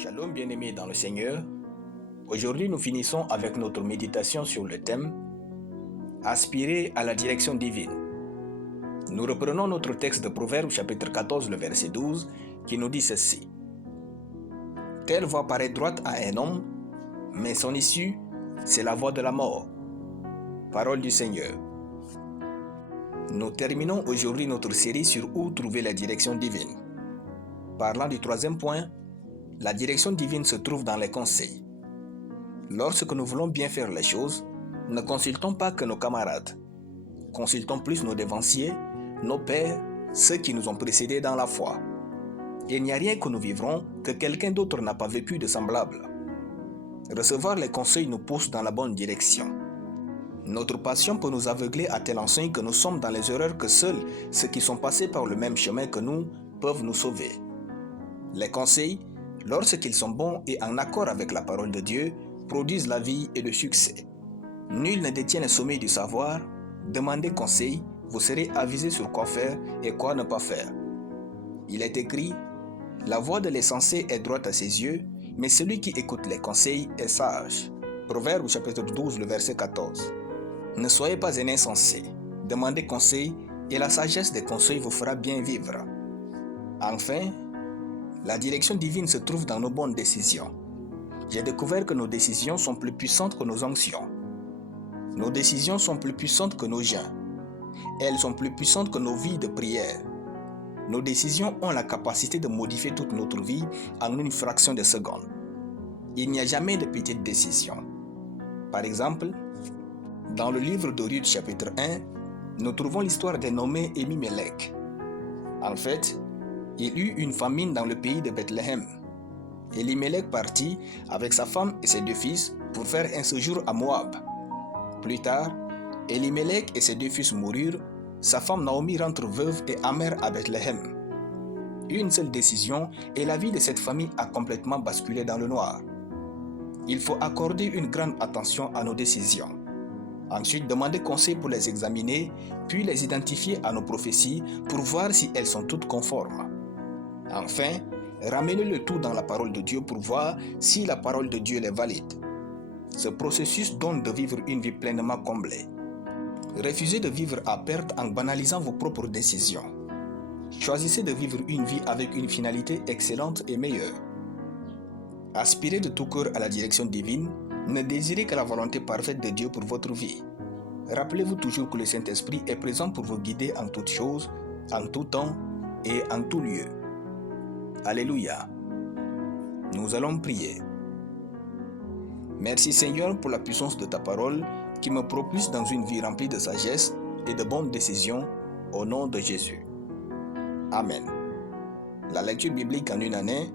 Shalom bien-aimés dans le Seigneur. Aujourd'hui, nous finissons avec notre méditation sur le thème Aspirer à la direction divine. Nous reprenons notre texte de Proverbes chapitre 14, le verset 12, qui nous dit ceci. Telle voie paraît droite à un homme, mais son issue, c'est la voie de la mort. Parole du Seigneur. Nous terminons aujourd'hui notre série sur où trouver la direction divine. Parlant du troisième point, la direction divine se trouve dans les conseils. Lorsque nous voulons bien faire les choses, ne consultons pas que nos camarades. Consultons plus nos devanciers, nos pères, ceux qui nous ont précédés dans la foi. Il n'y a rien que nous vivrons que quelqu'un d'autre n'a pas vécu de semblable. Recevoir les conseils nous pousse dans la bonne direction. Notre passion peut nous aveugler à telle enseigne que nous sommes dans les erreurs que seuls ceux qui sont passés par le même chemin que nous peuvent nous sauver. Les conseils, lorsqu'ils sont bons et en accord avec la parole de Dieu, produisent la vie et le succès. Nul ne détient le sommet du savoir. Demandez conseil, vous serez avisé sur quoi faire et quoi ne pas faire. Il est écrit, la voie de l'insensé est droite à ses yeux, mais celui qui écoute les conseils est sage. Proverbe chapitre 12, le verset 14. Ne soyez pas un insensé. Demandez conseil et la sagesse des conseils vous fera bien vivre. Enfin, la direction divine se trouve dans nos bonnes décisions. J'ai découvert que nos décisions sont plus puissantes que nos onctions. Nos décisions sont plus puissantes que nos jeûnes. Elles sont plus puissantes que nos vies de prière. Nos décisions ont la capacité de modifier toute notre vie en une fraction de seconde. Il n'y a jamais de petites décisions. Par exemple, dans le livre de Ruth chapitre 1, nous trouvons l'histoire d'un nommé Elimelech. En fait, il eut une famine dans le pays de Bethléem. Elimelech partit avec sa femme et ses deux fils pour faire un séjour à Moab. Plus tard, Elimelech et ses deux fils moururent, sa femme Naomi rentre veuve et amère à Bethléem. Une seule décision et la vie de cette famille a complètement basculé dans le noir. Il faut accorder une grande attention à nos décisions. Ensuite, demander conseil pour les examiner, puis les identifier à nos prophéties pour voir si elles sont toutes conformes. Enfin, ramenez le tout dans la parole de Dieu pour voir si la parole de Dieu est valide. Ce processus donne de vivre une vie pleinement comblée. Refusez de vivre à perte en banalisant vos propres décisions. Choisissez de vivre une vie avec une finalité excellente et meilleure. Aspirez de tout cœur à la direction divine, ne désirez que la volonté parfaite de Dieu pour votre vie. Rappelez-vous toujours que le Saint-Esprit est présent pour vous guider en toutes choses, en tout temps et en tout lieu. Alléluia. Nous allons prier. Merci Seigneur pour la puissance de ta parole qui me propulse dans une vie remplie de sagesse et de bonnes décisions au nom de Jésus. Amen. La lecture biblique en une année,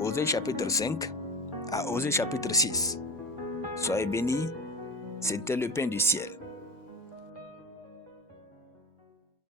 Osée chapitre 5 à Osée chapitre 6. Soyez bénis, c'était le pain du ciel.